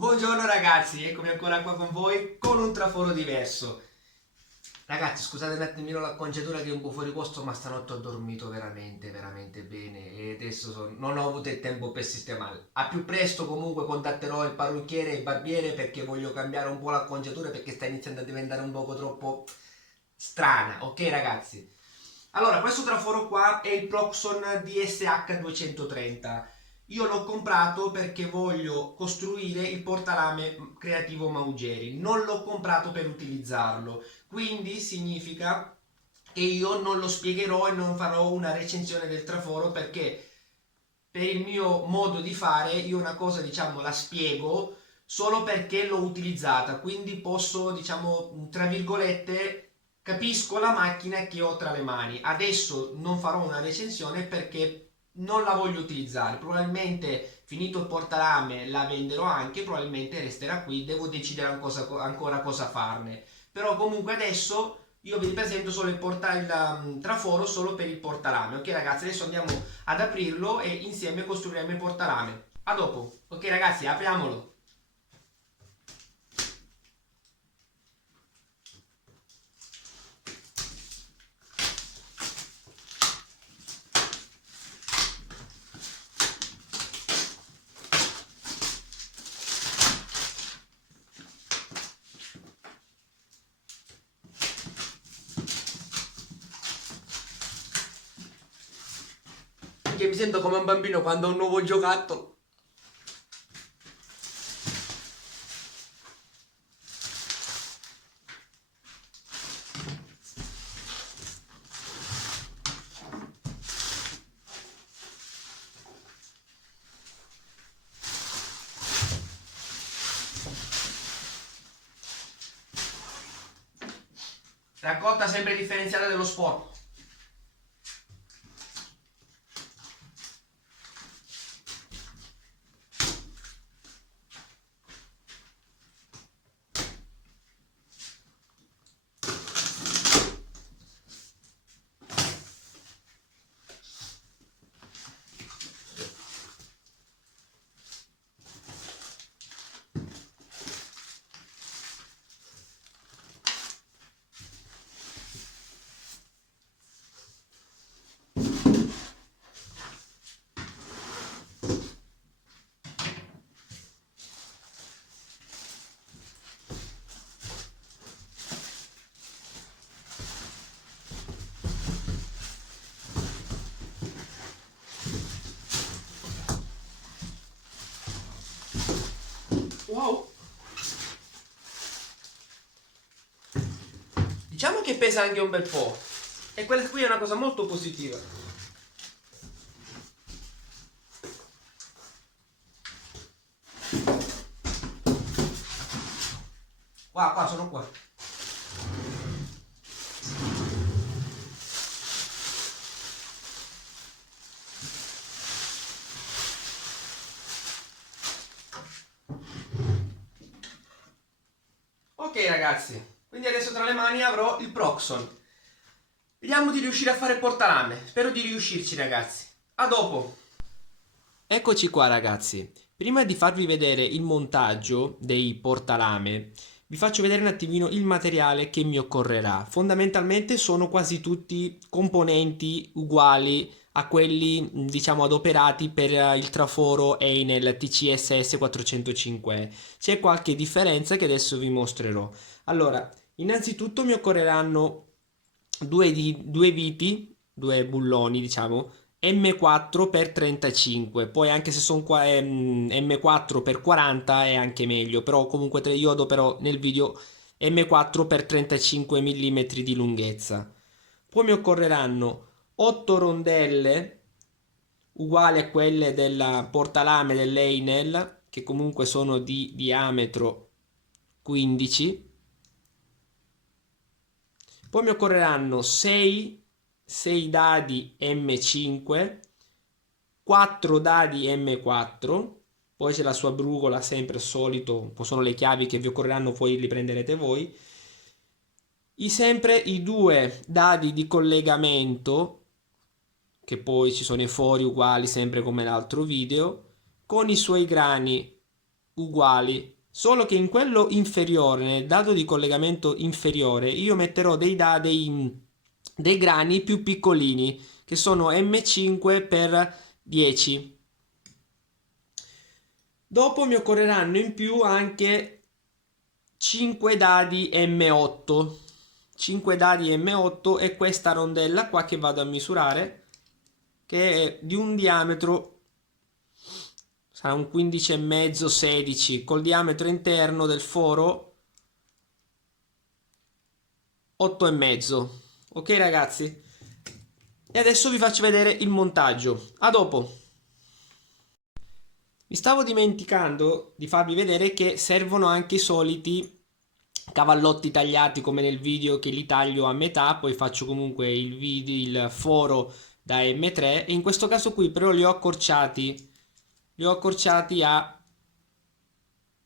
Buongiorno ragazzi, eccomi ancora qua con voi con un traforo diverso. Ragazzi, scusate un attimino l'acconciatura che è un po' fuori posto, ma stanotte ho dormito veramente bene e adesso non ho avuto il tempo per sistemare. A più presto comunque contatterò il parrucchiere e il barbiere perché voglio cambiare un po' l'acconciatura perché sta iniziando a diventare un poco troppo strana, ok ragazzi? Allora, questo traforo qua è il Proxon DSH 230. Io l'ho comprato perché voglio costruire il portalame creativo Maugeri. Non l'ho comprato per utilizzarlo. Quindi significa che io non lo spiegherò e non farò una recensione del traforo perché per il mio modo di fare io una cosa diciamo la spiego solo perché l'ho utilizzata, quindi posso diciamo tra virgolette capisco la macchina che ho tra le mani. Adesso non farò una recensione perché non la voglio utilizzare, probabilmente finito il portalame la venderò anche, probabilmente resterà qui, devo decidere ancora cosa farne. Però comunque adesso io vi presento solo il traforo solo per il portalame. Ok ragazzi, adesso andiamo ad aprirlo e insieme costruiremo il portalame. A dopo. Ok ragazzi, apriamolo. Che mi sento come un bambino quando ho un nuovo giocattolo. Raccolta sempre differenziata dello sporco. Wow. Diciamo che pesa anche un bel po'. E quella qui è una cosa molto positiva. Qua, sono qua. Ok ragazzi, quindi adesso tra le mani avrò il Proxon. Vediamo di riuscire a fare il portalame. Spero di riuscirci ragazzi. A dopo. Eccoci qua ragazzi. Prima di farvi vedere il montaggio dei portalame, vi faccio vedere un attimino il materiale che mi occorrerà. Fondamentalmente sono quasi tutti componenti uguali a quelli diciamo adoperati per il traforo Einel TCSS 405. C'è qualche differenza che adesso vi mostrerò. Allora, innanzitutto mi occorreranno due viti, due bulloni diciamo M4x35, poi anche se sono qua M4x40 è anche meglio, però comunque io adopero nel video M4x35 mm di lunghezza. Poi mi occorreranno 8 rondelle uguali a quelle del portalame dell'Einel, che comunque sono di diametro 15. Poi mi occorreranno 6 dadi M5, 4 dadi M4, poi c'è la sua brugola sempre al solito, sono le chiavi che vi occorreranno, poi li prenderete voi. Sempre i due dadi di collegamento, che poi ci sono i fori uguali sempre come l'altro video, con i suoi grani uguali, solo che in quello inferiore, nel dado di collegamento inferiore, io metterò dei grani più piccolini, che sono M5x10. Dopo mi occorreranno in più anche 5 dadi M8. 5 dadi M8 e questa rondella qua che vado a misurare, che è di un diametro, sarà un 15,5 16, col diametro interno del foro 8,5. Ok ragazzi? E adesso vi faccio vedere il montaggio. A dopo. Mi stavo dimenticando di farvi vedere che servono anche i soliti cavallotti tagliati come nel video, che li taglio a metà, poi faccio comunque il foro da M3, e in questo caso qui però li ho accorciati a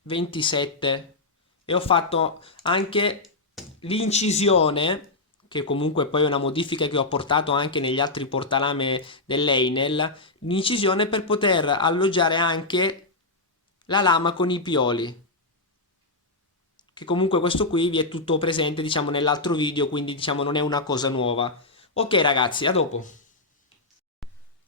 27, e ho fatto anche l'incisione, che comunque poi è una modifica che ho portato anche negli altri portalame dell'Einel, l'incisione per poter alloggiare anche la lama con i pioli, che comunque questo qui vi è tutto presente, diciamo, nell'altro video, quindi diciamo non è una cosa nuova. Ok ragazzi, a dopo.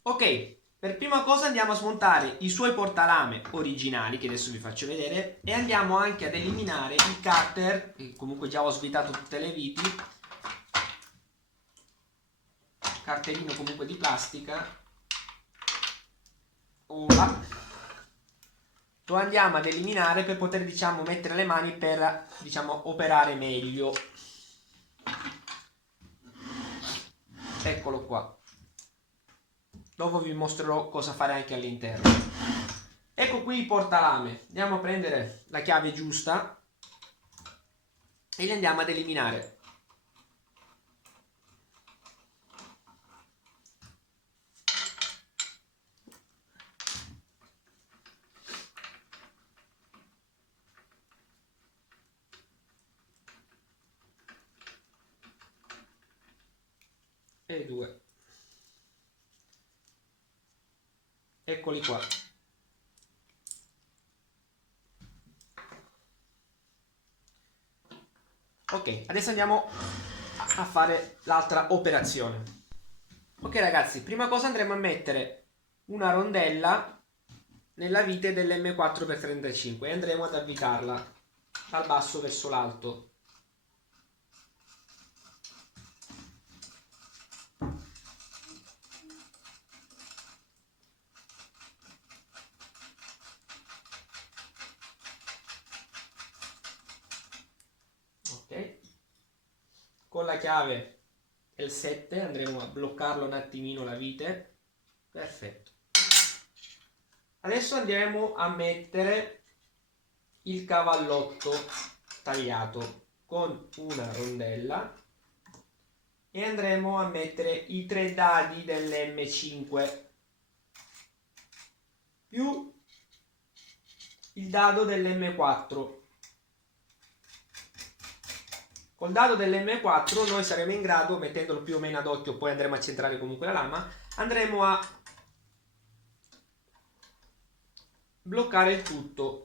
Ok, per prima cosa andiamo a smontare i suoi portalame originali, che adesso vi faccio vedere, e andiamo anche ad eliminare il cutter, che comunque già ho svitato tutte le viti, cartellino comunque di plastica. Ora lo andiamo ad eliminare per poter, diciamo, mettere le mani per, diciamo, operare meglio. Eccolo qua. Dopo vi mostrerò cosa fare anche all'interno. Ecco qui il portalame. Andiamo a prendere la chiave giusta e li andiamo ad eliminare. E due. Eccoli qua. Ok, adesso andiamo a fare l'altra operazione. Ok ragazzi, prima cosa andremo a mettere una rondella nella vite dell'M4x35 e andremo ad avvitarla dal basso verso l'alto. Ok, con la chiave L7 andremo a bloccarlo un attimino la vite. Perfetto. Adesso andremo a mettere il cavallotto tagliato con una rondella e andremo a mettere i 3 dadi dell'M5 più il dado dell'M4. Col dado dell'M4 noi saremo in grado, mettendolo più o meno ad occhio, poi andremo a centrare comunque la lama, andremo a bloccare il tutto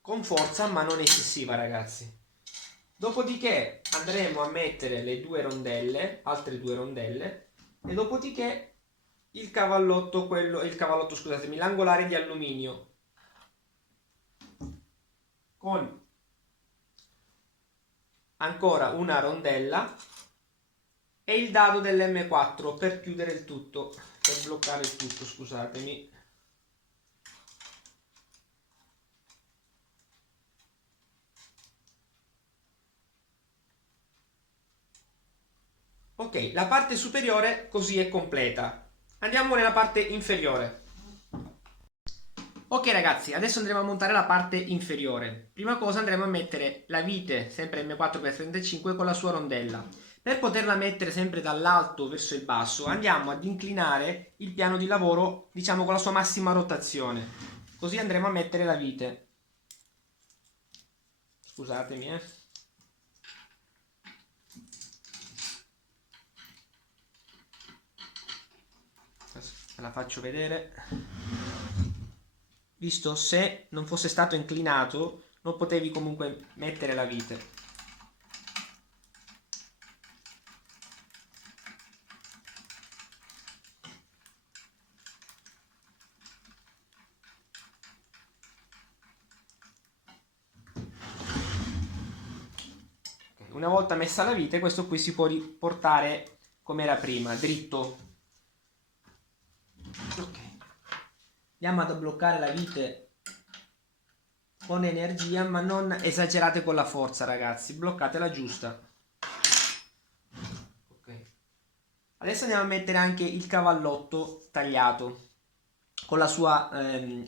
con forza ma non eccessiva ragazzi. Dopodiché andremo a mettere le due rondelle, altre due rondelle, e dopodiché il cavallotto, scusatemi, l'angolare di alluminio con ancora una rondella e il dado dell'M4 per chiudere il tutto, per bloccare il tutto, scusatemi. Ok, la parte superiore così è completa. Andiamo nella parte inferiore. Ok ragazzi, adesso andremo a montare la parte inferiore. Prima cosa andremo a mettere la vite, sempre M4x35, con la sua rondella. Per poterla mettere sempre dall'alto verso il basso, andiamo ad inclinare il piano di lavoro, diciamo, con la sua massima rotazione. Così andremo a mettere la vite. Scusatemi, Ve la faccio vedere. visto, se non fosse stato inclinato non potevi comunque mettere la vite. Una volta messa la vite, questo qui si può riportare come era prima, dritto. Ok. Andiamo ad bloccare la vite con energia, ma non esagerate con la forza, ragazzi. Bloccatela giusta. Ok. Adesso andiamo a mettere anche il cavallotto tagliato con la sua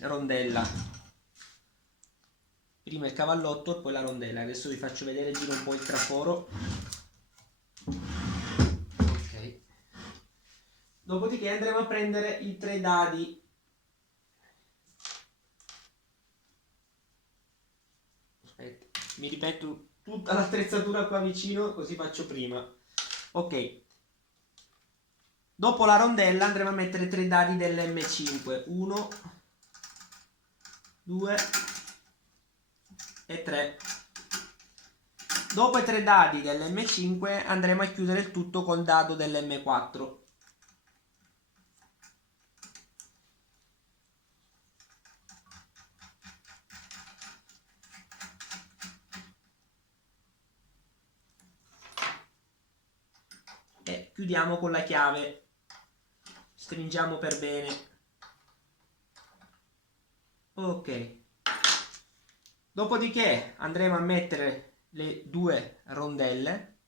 rondella. Prima il cavallotto e poi la rondella. Adesso vi faccio vedere, giro un po' il traforo. Ok. Dopodiché andremo a prendere i 3 dadi. Aspetta, mi ripeto tutta l'attrezzatura qua vicino, così faccio prima. Ok. Dopo la rondella andremo a mettere 3 dadi dell'M5. 1, 2 e 3. Dopo i 3 dadi dell'M5 andremo a chiudere il tutto col dado dell'M4. E chiudiamo con la chiave. Stringiamo per bene. Ok. Dopodiché andremo a mettere le 2 rondelle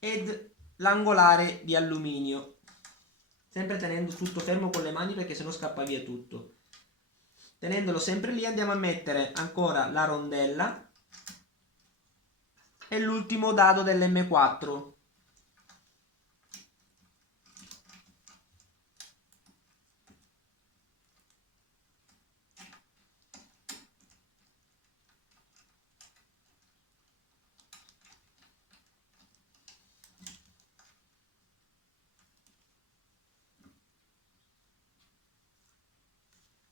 ed l'angolare di alluminio, sempre tenendo tutto fermo con le mani perché sennò scappa via tutto. Tenendolo sempre lì andiamo a mettere ancora la rondella e l'ultimo dado dell'M4.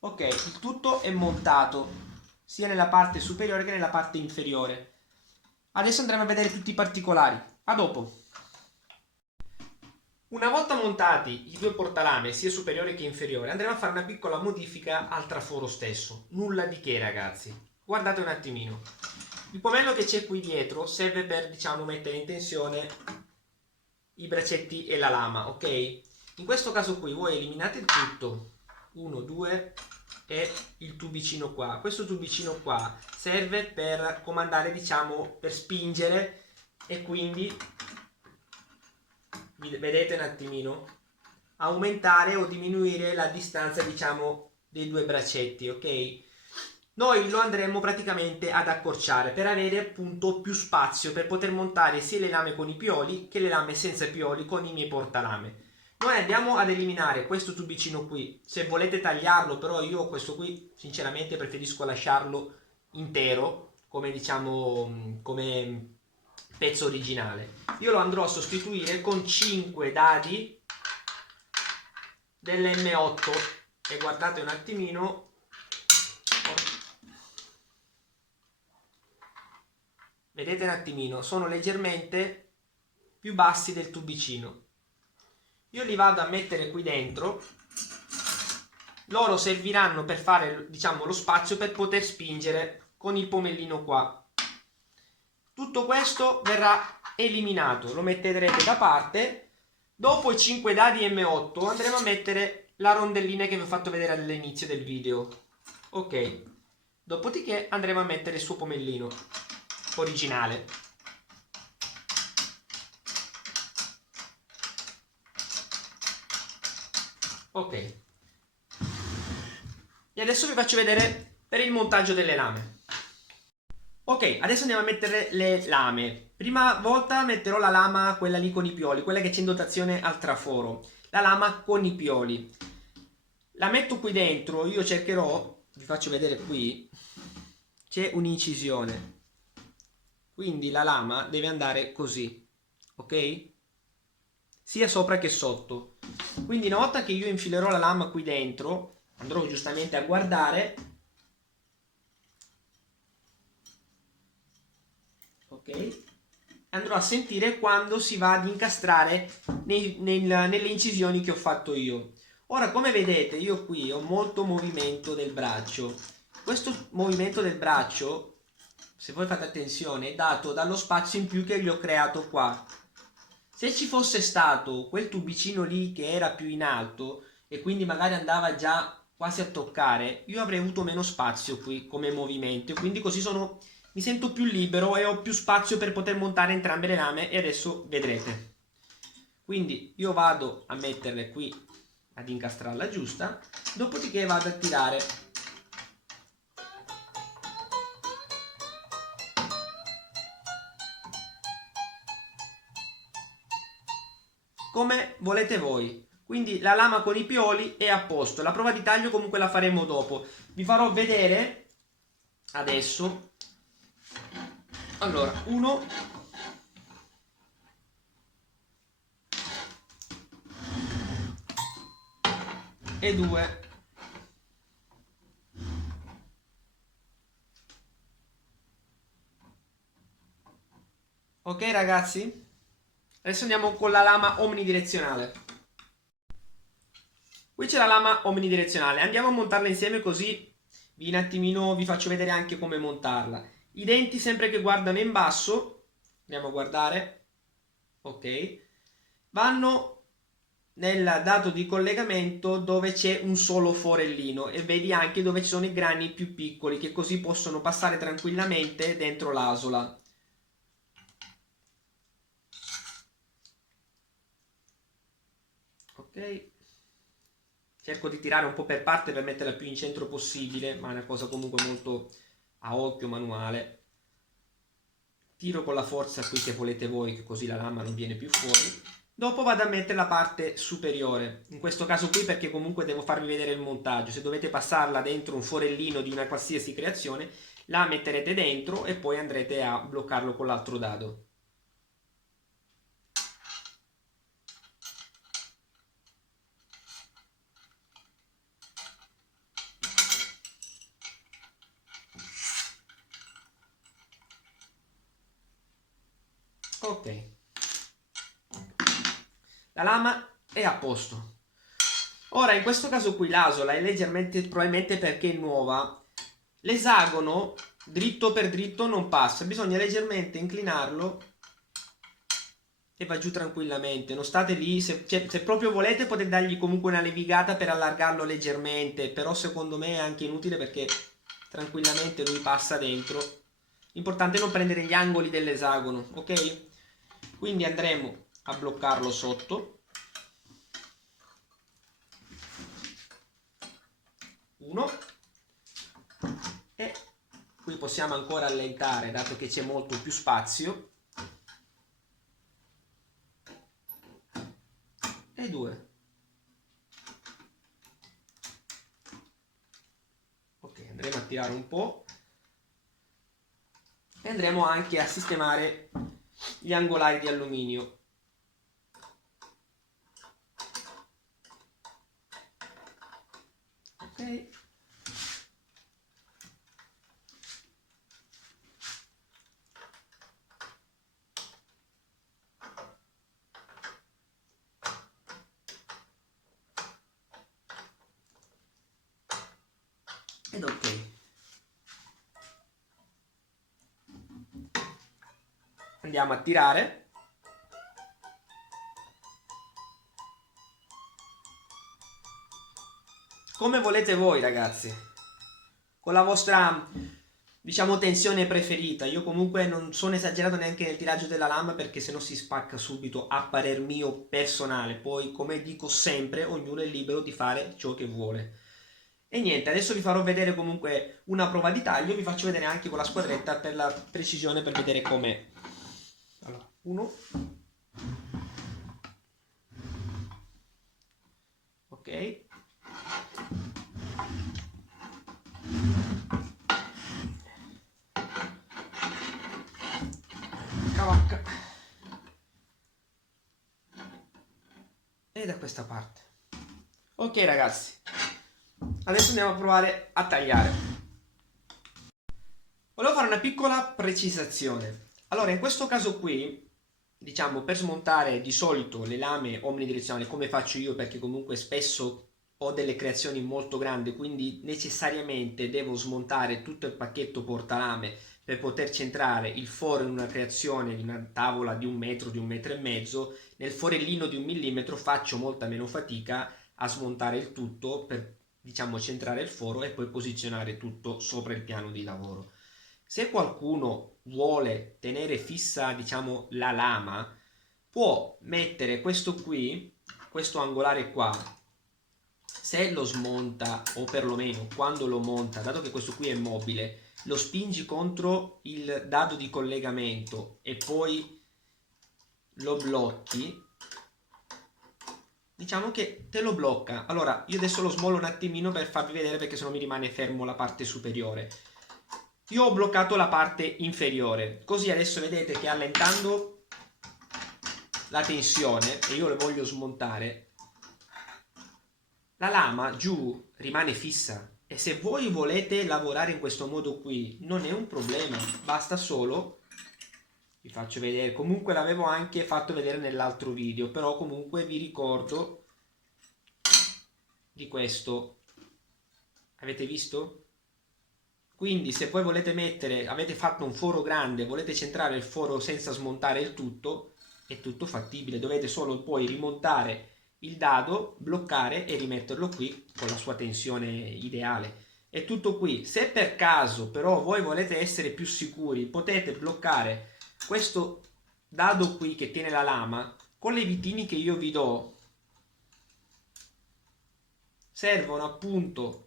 Ok, il tutto è montato sia nella parte superiore che nella parte inferiore. Adesso andremo a vedere tutti i particolari. A dopo. Una volta montati i 2 portalame, sia superiore che inferiore, andremo a fare una piccola modifica al traforo stesso. Nulla di che, ragazzi. Guardate un attimino. Il pomello che c'è qui dietro serve per, diciamo, mettere in tensione i braccetti e la lama, ok? In questo caso qui voi eliminate il tutto. 1, 2 e il tubicino qua. Questo tubicino qua serve per comandare, diciamo, per spingere e quindi, vedete un attimino, aumentare o diminuire la distanza, diciamo, dei 2 braccetti, ok? Noi lo andremo praticamente ad accorciare per avere appunto più spazio per poter montare sia le lame con i pioli che le lame senza pioli con i miei portalame. Noi andiamo ad eliminare questo tubicino qui. Se volete tagliarlo, però io questo qui sinceramente preferisco lasciarlo intero come, diciamo, come pezzo originale. Io lo andrò a sostituire con 5 dadi dell'M8 e guardate un attimino. Vedete un attimino, sono leggermente più bassi del tubicino. Io li vado a mettere qui dentro. Loro serviranno per fare, diciamo, lo spazio per poter spingere con il pomellino qua. Tutto questo verrà eliminato, lo metterete da parte. Dopo i 5 dadi M8 andremo a mettere la rondellina che vi ho fatto vedere all'inizio del video. Ok, dopodiché andremo a mettere il suo pomellino originale. Ok, e adesso vi faccio vedere per il montaggio delle lame. Ok, adesso andiamo a mettere le lame. Prima volta metterò la lama, quella lì con i pioli, quella che c'è in dotazione al traforo, la lama con i pioli. La metto qui dentro, io cercherò, vi faccio vedere qui, c'è un'incisione. Quindi la lama deve andare così, ok? Sia sopra che sotto. Quindi una volta che io infilerò la lama qui dentro, andrò giustamente a guardare, ok? Andrò a sentire quando si va ad incastrare nelle incisioni che ho fatto io. Ora, come vedete, io qui ho molto movimento del braccio. Questo movimento del braccio, se voi fate attenzione, è dato dallo spazio in più che gli ho creato qua. Se ci fosse stato quel tubicino lì che era più in alto e quindi magari andava già quasi a toccare, io avrei avuto meno spazio qui come movimento, e quindi così mi sento più libero e ho più spazio per poter montare entrambe le lame, e adesso vedrete. Quindi io vado a metterle qui ad incastrarla giusta, dopodiché vado a tirare. Come volete voi. Quindi la lama con i pioli è a posto. La prova di taglio comunque la faremo dopo. Vi farò vedere adesso. Allora, 1 e 2. Ok ragazzi? Adesso andiamo con la lama omnidirezionale. Qui c'è la lama omnidirezionale. Andiamo a montarla insieme così un attimino vi faccio vedere anche come montarla. I denti sempre che guardano in basso. Andiamo a guardare. Ok. Vanno nel dato di collegamento dove c'è un solo forellino e vedi anche dove ci sono i grani più piccoli che così possono passare tranquillamente dentro l'asola. Ok, cerco di tirare un po' per parte per metterla più in centro possibile, ma è una cosa comunque molto a occhio manuale. Tiro con la forza qui che volete voi, che così la lama non viene più fuori. Dopo vado a mettere la parte superiore, in questo caso qui perché comunque devo farvi vedere il montaggio. Se dovete passarla dentro un forellino di una qualsiasi creazione, la metterete dentro e poi andrete a bloccarlo con l'altro dado. Ok, la lama è a posto. Ora in questo caso qui l'asola è leggermente, probabilmente perché è nuova, l'esagono dritto per dritto non passa, bisogna leggermente inclinarlo e va giù tranquillamente. Non state lì, se proprio volete potete dargli comunque una levigata per allargarlo leggermente, però secondo me è anche inutile perché tranquillamente lui passa dentro. L'importante è non prendere gli angoli dell'esagono, ok? Quindi andremo a bloccarlo sotto. 1 e qui possiamo ancora allentare dato che c'è molto più spazio, e 2. Ok, andremo a tirare un po' e andremo anche a sistemare gli angolari di alluminio. Ok. Ed ok. Andiamo a tirare. Come volete voi ragazzi, con la vostra diciamo tensione preferita. Io comunque non sono esagerato neanche nel tiraggio della lama perché sennò si spacca subito, a parer mio personale. Poi come dico sempre, ognuno è libero di fare ciò che vuole. E niente, adesso vi farò vedere comunque una prova di taglio, vi faccio vedere anche con la squadretta per la precisione, per vedere com'è. Allora, 1. Ok. Cavacca. E da questa parte. Ok ragazzi, adesso andiamo a provare a tagliare. Volevo fare una piccola precisazione. Allora, in questo caso qui, diciamo, per smontare di solito le lame omnidirezionali, come faccio io, perché comunque spesso ho delle creazioni molto grandi, quindi necessariamente devo smontare tutto il pacchetto portalame per poter centrare il foro in una creazione di una tavola di 1 metro, di 1,5 metri. Nel forellino di 1 millimetro faccio molta meno fatica a smontare il tutto per, diciamo, centrare il foro e poi posizionare tutto sopra il piano di lavoro. Se qualcuno vuole tenere fissa, diciamo, la lama, può mettere questo qui, questo angolare qua. Se lo smonta, o perlomeno quando lo monta, dato che questo qui è mobile, lo spingi contro il dado di collegamento e poi lo blocchi, diciamo che te lo blocca. Allora, io adesso lo smollo un attimino per farvi vedere, perché sennò mi rimane fermo la parte superiore. Io ho bloccato la parte inferiore, così adesso vedete che allentando la tensione, e io le voglio smontare, la lama giù rimane fissa. E se voi volete lavorare in questo modo qui, non è un problema, basta solo, vi faccio vedere, comunque l'avevo anche fatto vedere nell'altro video, però comunque vi ricordo di questo. Avete visto? Quindi se voi volete mettere, avete fatto un foro grande, volete centrare il foro senza smontare il tutto, è tutto fattibile. Dovete solo poi rimontare il dado, bloccare e rimetterlo qui con la sua tensione ideale. È tutto qui. Se per caso però voi volete essere più sicuri, potete bloccare questo dado qui che tiene la lama con le vitini che io vi do. Servono appunto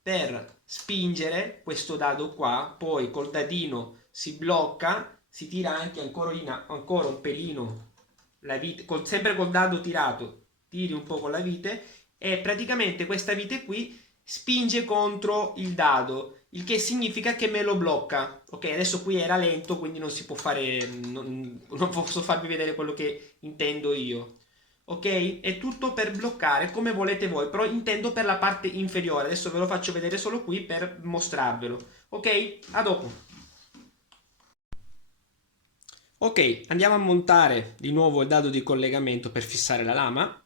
per spingere questo dado qua, poi col dadino si blocca, si tira anche ancora un pelino la vite, sempre col dado tirato, tiri un po' con la vite e praticamente questa vite qui spinge contro il dado, il che significa che me lo blocca. Ok, adesso qui era lento, quindi non si può fare, non posso farvi vedere quello che intendo io. Ok? È tutto per bloccare come volete voi, però intendo per la parte inferiore. Adesso ve lo faccio vedere solo qui per mostrarvelo. Ok? A dopo. Ok, andiamo a montare di nuovo il dado di collegamento per fissare la lama.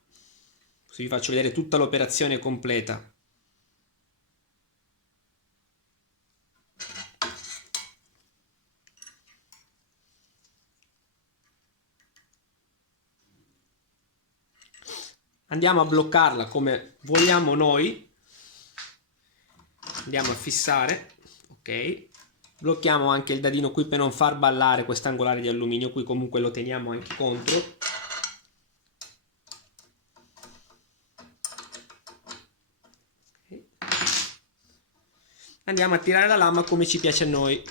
Così vi faccio vedere tutta l'operazione completa. Andiamo a bloccarla come vogliamo noi. Andiamo a fissare. Ok. Blocchiamo anche il dadino qui per non far ballare quest'angolare di alluminio. Qui comunque lo teniamo anche contro. Andiamo a tirare la lama come ci piace a noi.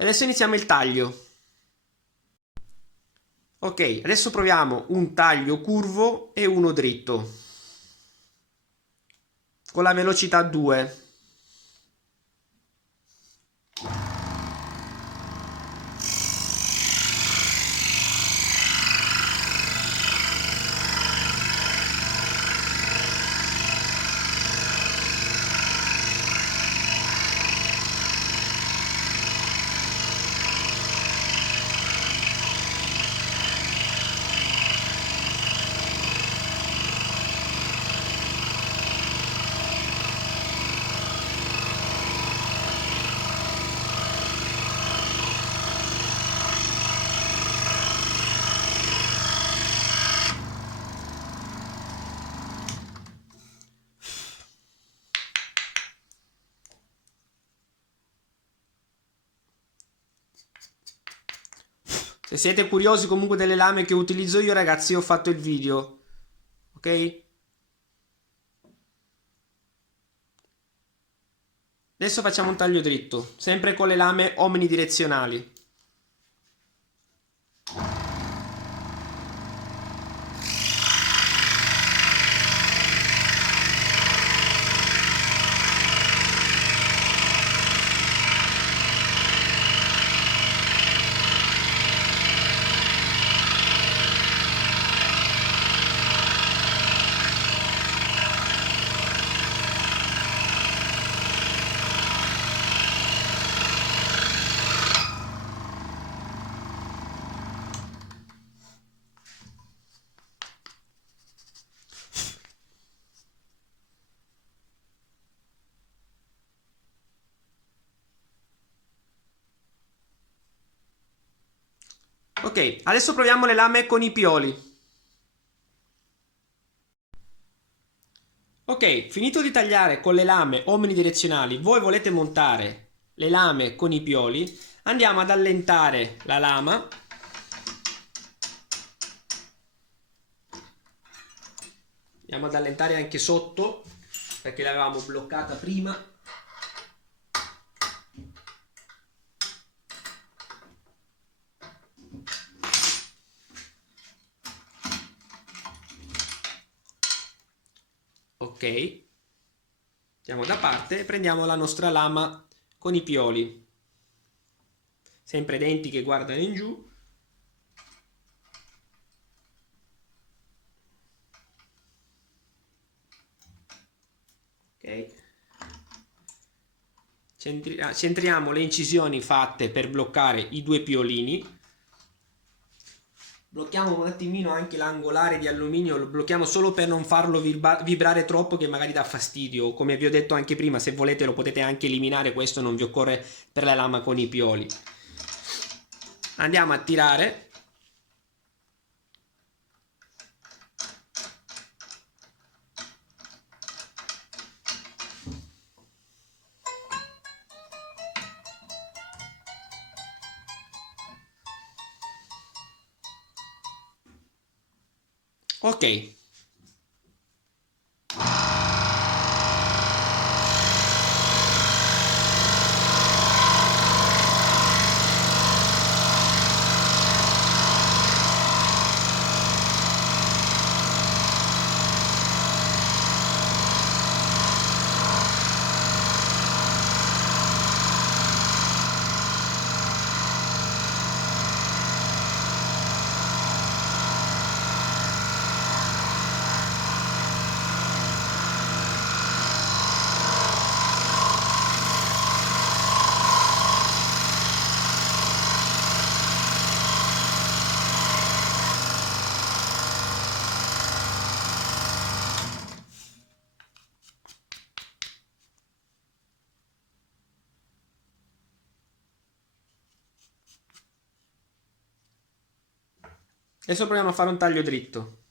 Adesso iniziamo il taglio. Ok, adesso proviamo un taglio curvo e uno dritto con la velocità 2. Se siete curiosi comunque delle lame che utilizzo io, ragazzi, ho fatto il video, ok? Adesso facciamo un taglio dritto, sempre con le lame omnidirezionali. Ok, adesso proviamo le lame con i pioli. Ok, finito di tagliare con le lame omnidirezionali, voi volete montare le lame con i pioli, andiamo ad allentare la lama. Andiamo ad allentare anche sotto, perché l'avevamo bloccata prima. Ok, mettiamo da parte e prendiamo la nostra lama con i pioli. Sempre denti che guardano in giù. Ok. Centriamo le incisioni fatte per bloccare i due piolini. Blocchiamo un attimino anche l'angolare di alluminio, lo blocchiamo solo per non farlo vibrare troppo, che magari dà fastidio. Come vi ho detto anche prima, se volete lo potete anche eliminare, questo non vi occorre per la lama con i pioli. Andiamo a tirare. Ok. Adesso proviamo a fare un taglio dritto.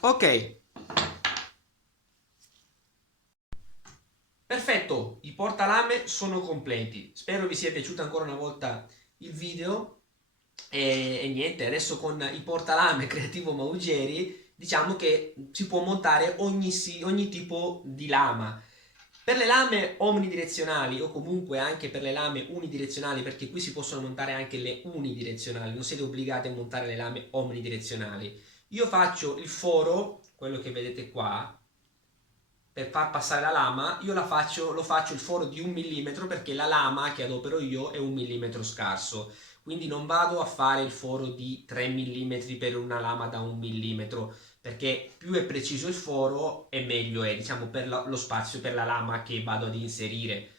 Ok. Perfetto, i portalame sono completi. Spero vi sia piaciuto ancora una volta il video. E niente, adesso con i portalame Creativo Maugeri diciamo che si può montare ogni tipo di lama. Per le lame omnidirezionali o comunque anche per le lame unidirezionali, perché qui si possono montare anche le unidirezionali, non siete obbligati a montare le lame omnidirezionali. Io faccio il foro, quello che vedete qua, per far passare la lama, io lo faccio il foro di 1 mm, perché la lama che adopero io è 1 mm scarso, quindi non vado a fare il foro di 3 mm per una lama da 1 mm, perché più è preciso il foro e meglio è, diciamo, per lo spazio per la lama che vado ad inserire.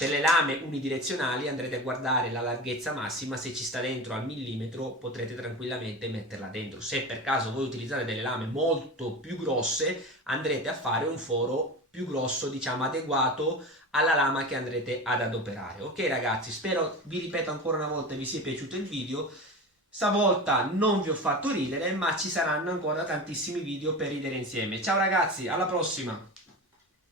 Per le lame unidirezionali andrete a guardare la larghezza massima, se ci sta dentro al millimetro potrete tranquillamente metterla dentro. Se per caso voi utilizzate delle lame molto più grosse, andrete a fare un foro più grosso, diciamo adeguato alla lama che andrete ad adoperare. Ok ragazzi, spero, vi ripeto ancora una volta, vi sia piaciuto il video. Stavolta non vi ho fatto ridere, ma ci saranno ancora tantissimi video per ridere insieme. Ciao ragazzi, alla prossima!